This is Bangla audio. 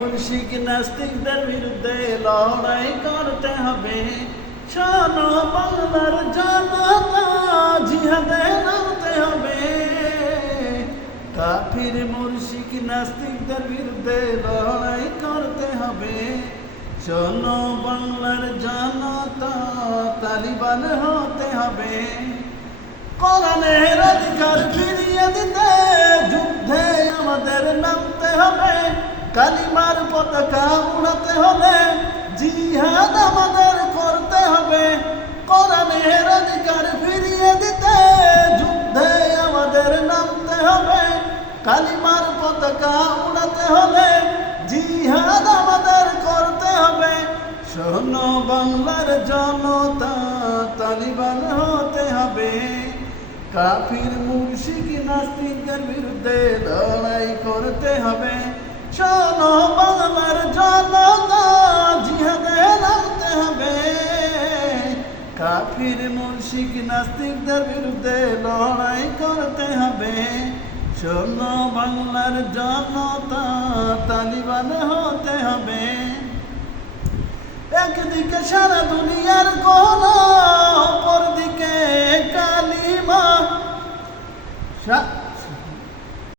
মুশরিক নাস্তিকদের বিরুদ্ধে লড়াই করতে হবে। শোনো বাংলার জনতা, জিহাদে নামতে হবে। কাফির মুশরিক নাস্তিকদের বিরুদ্ধে লড়াই করতে হবে। শোনো বাংলার জনতা, তালিবান হতে হবে। কোরআনের অধিকার ফিরিয়ে দিতে যুদ্ধে আমাদের নামতে হবে। কালিমার পতাকা উড়াতে হলে জিহাদ আমাদের করতে হবে। কোরআনের অধিকার ফিরিয়ে দিতে যুদ্ধে আমাদের নামতে হবে। কালিমার পতাকা উড়াতে হলে জিহাদ আমাদের করতে হবে। শোনো বাংলার জনতা, তালিবান হতে হবে। কাফির মুশরিক নাস্তিকদের বিরুদ্ধে লড়াই করতে হবে। শোনো বাংলার জনতা, জিহাদে নামতে হবে। কাফির মুশরিক নাস্তিকদের বিরুদ্ধে লড়াই করতে হবে। শোনো বাংলার জনতা, তালিবান হতে হবে। একদিকে সারা দুনিয়ার